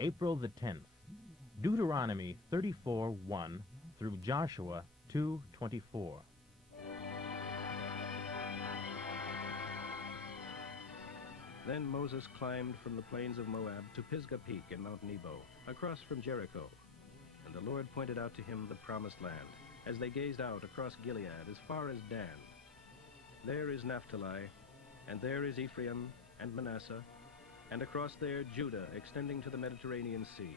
April the 10th, Deuteronomy 34:1 through Joshua 2:24. Then Moses climbed from the plains of Moab to Pisgah Peak in Mount Nebo, across from Jericho. And the Lord pointed out to him the promised land, as they gazed out across Gilead as far as Dan. There is Naphtali, and there is Ephraim and Manasseh, and across there Judah, extending to the Mediterranean Sea.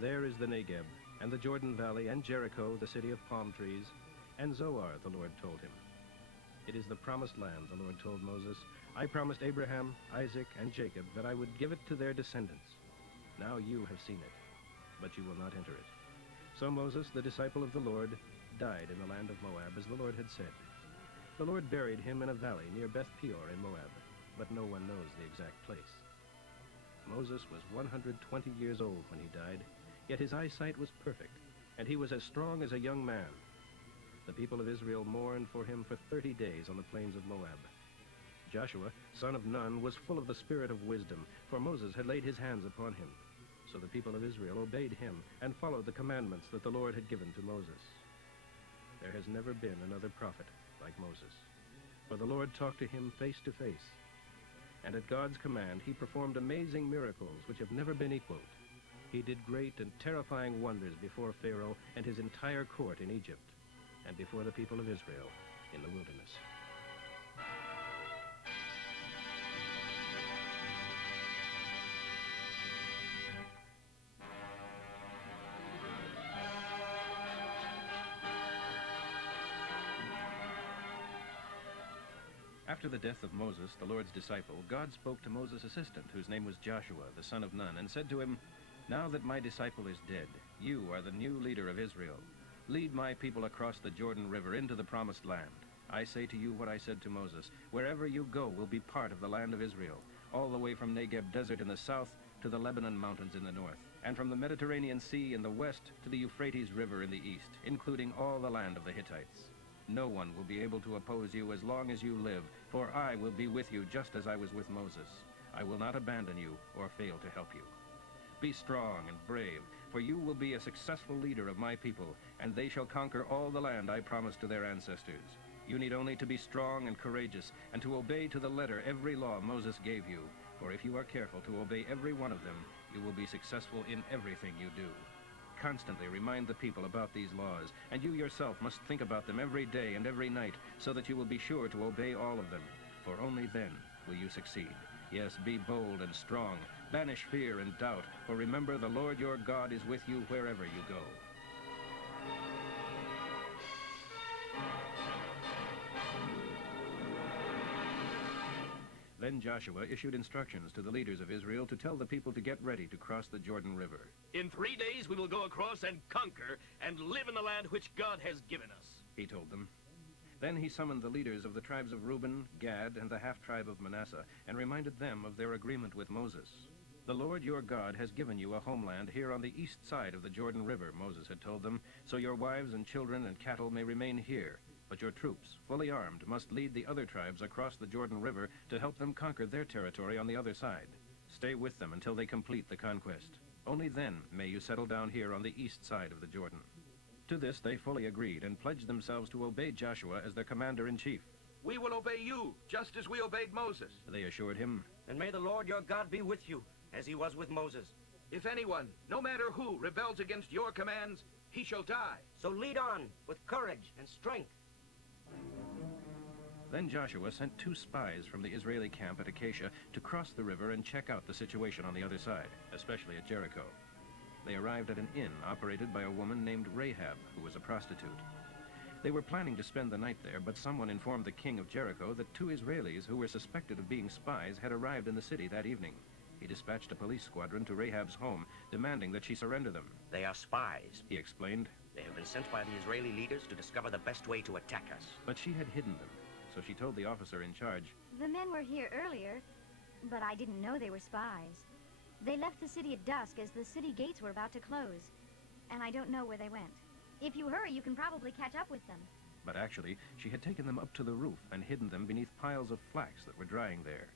There is the Negeb, and the Jordan Valley, and Jericho, the city of palm trees, and Zoar, the Lord told him. It is the promised land, the Lord told Moses. I promised Abraham, Isaac, and Jacob that I would give it to their descendants. Now you have seen it, but you will not enter it. So Moses, the disciple of the Lord, died in the land of Moab, as the Lord had said. The Lord buried him in a valley near Beth Peor in Moab, but no one knows the exact place. Moses was 120 years old when he died, yet his eyesight was perfect, and he was as strong as a young man. The people of Israel mourned for him for 30 days on the plains of Moab. Joshua, son of Nun, was full of the spirit of wisdom, for Moses had laid his hands upon him. So the people of Israel obeyed him and followed the commandments that the Lord had given to Moses. There has never been another prophet like Moses, for the Lord talked to him face to face. And at God's command, he performed amazing miracles which have never been equaled. He did great and terrifying wonders before Pharaoh and his entire court in Egypt, and before the people of Israel in the wilderness. After the death of Moses, the Lord's disciple, God spoke to Moses' assistant, whose name was Joshua, the son of Nun, and said to him, Now that my disciple is dead, you are the new leader of Israel. Lead my people across the Jordan River into the promised land. I say to you what I said to Moses, wherever you go will be part of the land of Israel, all the way from Negeb Desert in the south to the Lebanon Mountains in the north, and from the Mediterranean Sea in the west to the Euphrates River in the east, including all the land of the Hittites. No one will be able to oppose you as long as you live, for I will be with you just as I was with Moses. I will not abandon you or fail to help you. Be strong and brave, for you will be a successful leader of my people, and they shall conquer all the land I promised to their ancestors. You need only to be strong and courageous, and to obey to the letter every law Moses gave you, for if you are careful to obey every one of them, you will be successful in everything you do. Constantly remind the people about these laws, and you yourself must think about them every day and every night, so that you will be sure to obey all of them, for only then will you succeed. Yes, be bold and strong. Banish fear and doubt, for remember the Lord your God is with you wherever you go. Then Joshua issued instructions to the leaders of Israel to tell the people to get ready to cross the Jordan River. In 3 days we will go across and conquer and live in the land which God has given us, He told them. Then he summoned the leaders of the tribes of Reuben, Gad, and the half-tribe of Manasseh, and reminded them of their agreement with Moses. The Lord your God has given you a homeland here on the east side of the Jordan River, Moses had told them, so your wives and children and cattle may remain here. But your troops, fully armed, must lead the other tribes across the Jordan River to help them conquer their territory on the other side. Stay with them until they complete the conquest. Only then may you settle down here on the east side of the Jordan. To this they fully agreed and pledged themselves to obey Joshua as their commander-in-chief. We will obey you, just as we obeyed Moses. They assured him. And may the Lord your God be with you, as he was with Moses. If anyone, no matter who, rebels against your commands, he shall die. So lead on with courage and strength. Then Joshua sent 2 spies from the Israeli camp at Acacia to cross the river and check out the situation on the other side, especially at Jericho. They arrived at an inn operated by a woman named Rahab, who was a prostitute. They were planning to spend the night there, but someone informed the king of Jericho that 2 Israelis who were suspected of being spies had arrived in the city that evening. He dispatched a police squadron to Rahab's home, demanding that she surrender them. They are spies. He explained. They have been sent by the Israeli leaders to discover the best way to attack us. But she had hidden them, so she told the officer in charge. The men were here earlier, but I didn't know they were spies. They left the city at dusk as the city gates were about to close, and I don't know where they went. If you hurry, you can probably catch up with them. But actually, she had taken them up to the roof and hidden them beneath piles of flax that were drying there.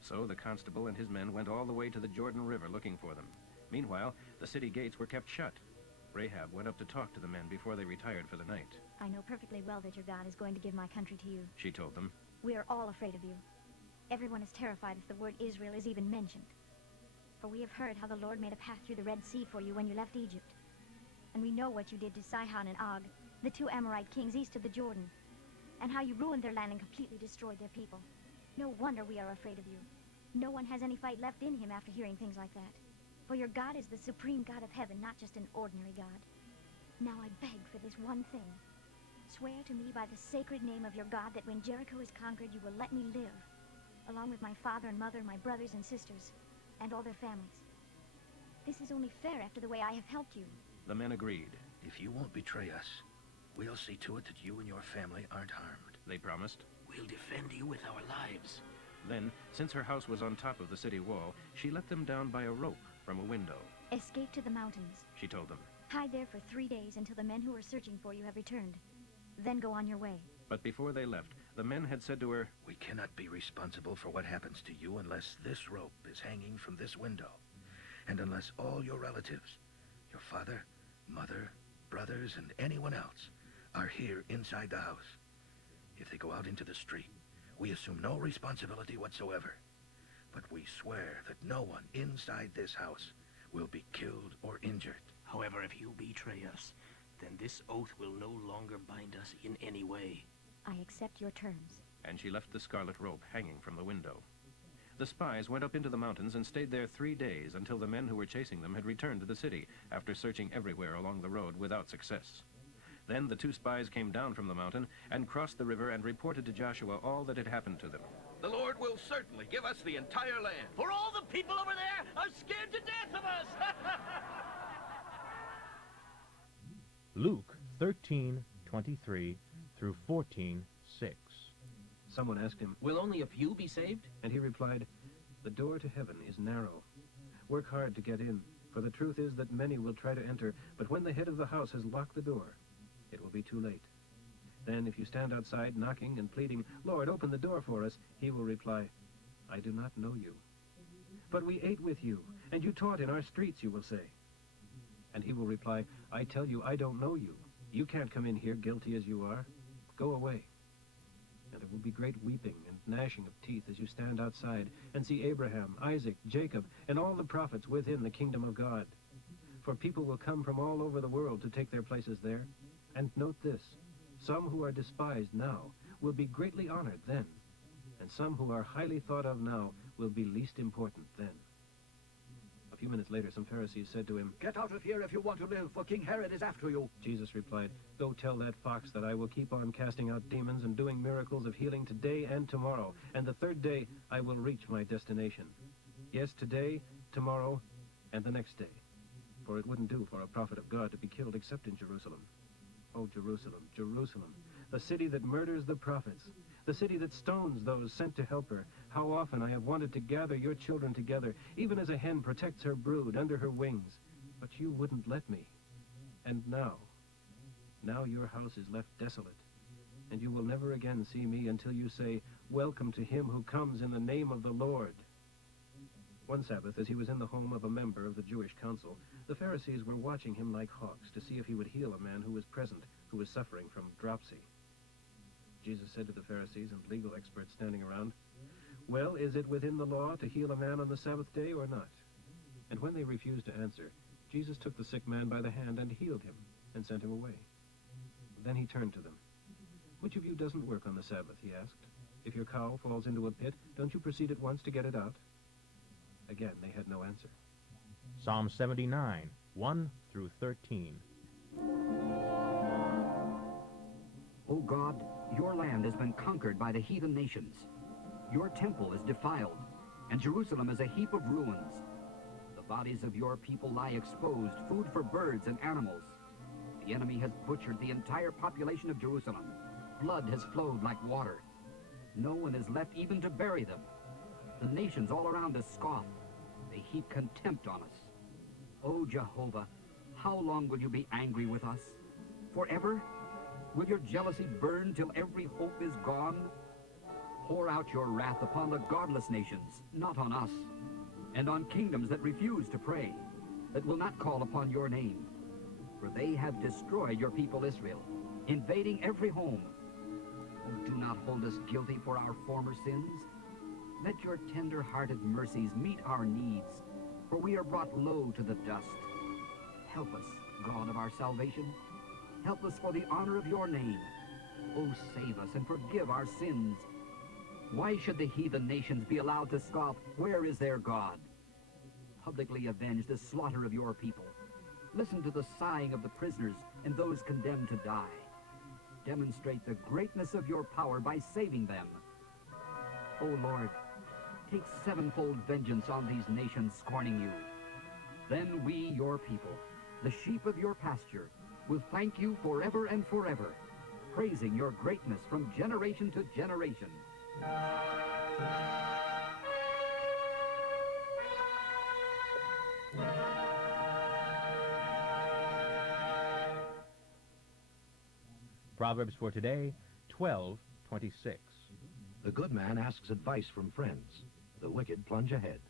So the constable and his men went all the way to the Jordan River looking for them. Meanwhile, the city gates were kept shut. Rahab went up to talk to the men before they retired for the night. I know perfectly well that your God is going to give my country to you. She told them. We are all afraid of you. Everyone is terrified if the word Israel is even mentioned. For we have heard how the Lord made a path through the Red Sea for you when you left Egypt. And we know what you did to Sihon and Og, the two Amorite kings east of the Jordan, and how you ruined their land and completely destroyed their people. No wonder we are afraid of you. No one has any fight left in him after hearing things like that. For your God is the supreme God of heaven, not just an ordinary God. Now I beg for this one thing. Swear to me by the sacred name of your God that when Jericho is conquered, you will let me live, along with my father and mother, my brothers and sisters, and all their families. This is only fair after the way I have helped you. The men agreed. If you won't betray us, we'll see to it that you and your family aren't harmed. They promised. We'll defend you with our lives. Then, since her house was on top of the city wall, she let them down by a rope from a window. Escape to the mountains. She told them. Hide there for 3 days until the men who are searching for you have returned. Then go on your way. But before they left, the men had said to her, We cannot be responsible for what happens to you unless this rope is hanging from this window, and unless all your relatives, your father, mother, brothers, and anyone else, are here inside the house. If they go out into the street, we assume no responsibility whatsoever. But we swear that no one inside this house will be killed or injured. However, if you betray us, then this oath will no longer bind us in any way. I accept your terms. and she left the scarlet rope hanging from the window. The spies went up into the mountains and stayed there 3 days until the men who were chasing them had returned to the city after searching everywhere along the road without success. Then the 2 spies came down from the mountain and crossed the river and reported to Joshua all that had happened to them. The Lord will certainly give us the entire land. For all the people over there are scared to death of us! Luke 13:23 through 14:6. Someone asked him, Will only a few be saved? and he replied, "The door to heaven is narrow. Work hard to get in, for the truth is that many will try to enter, but when the head of the house has locked the door, it will be too late. Then if you stand outside knocking and pleading, 'Lord, open the door for us,' he will reply, 'I do not know you.' 'But we ate with you, and you taught in our streets,' you will say. And he will reply, 'I tell you, I don't know you. You can't come in here guilty as you are. Go away.' And there will be great weeping and gnashing of teeth as you stand outside and see Abraham, Isaac, Jacob, and all the prophets within the kingdom of God. For people will come from all over the world to take their places there. And note this, some who are despised now will be greatly honored then, and some who are highly thought of now will be least important then." A few minutes later, some Pharisees said to him, Get out of here if you want to live, for King Herod is after you. Jesus replied, "Go tell that fox that I will keep on casting out demons and doing miracles of healing today and tomorrow, and the 3rd day I will reach my destination. Yes, today, tomorrow, and the next day. For it wouldn't do for a prophet of God to be killed except in Jerusalem. Oh, Jerusalem, Jerusalem, the city that murders the prophets, the city that stones those sent to help her. How often I have wanted to gather your children together, even as a hen protects her brood under her wings. But you wouldn't let me. And now your house is left desolate, and you will never again see me until you say, 'Welcome to him who comes in the name of the Lord.'" One Sabbath, as he was in the home of a member of the Jewish council, the Pharisees were watching him like hawks to see if he would heal a man who was present, who was suffering from dropsy. Jesus said to the Pharisees and legal experts standing around, "Well, is it within the law to heal a man on the Sabbath day or not?" And when they refused to answer, Jesus took the sick man by the hand and healed him and sent him away. Then he turned to them. "Which of you doesn't work on the Sabbath?" he asked. "If your cow falls into a pit, don't you proceed at once to get it out?" Again, they had no answer. Psalm 79, 1 through 13. O God, your land has been conquered by the heathen nations. Your temple is defiled, and Jerusalem is a heap of ruins. The bodies of your people lie exposed, food for birds and animals. The enemy has butchered the entire population of Jerusalem. Blood has flowed like water. No one is left even to bury them. The nations all around us scoff. They heap contempt on us. O Jehovah, how long will you be angry with us? Forever? Will your jealousy burn till every hope is gone? Pour out your wrath upon the godless nations, not on us, and on kingdoms that refuse to pray. that will not call upon your name. For they have destroyed your people Israel, invading every home. Oh, do not hold us guilty for our former sins. Let your tender-hearted mercies meet our needs, for we are brought low to the dust. Help us, God of our salvation. Help us for the honor of your name. Oh, save us and forgive our sins. Why should the heathen nations be allowed to scoff, "Where is their God?" Publicly avenge the slaughter of your people. Listen to the sighing of the prisoners and those condemned to die. Demonstrate the greatness of your power by saving them. O Lord, take sevenfold vengeance on these nations scorning you. Then we, your people, the sheep of your pasture, will thank you forever and forever, praising your greatness from generation to generation. Proverbs for today, 12:26. The good man asks advice from friends. The wicked plunge ahead.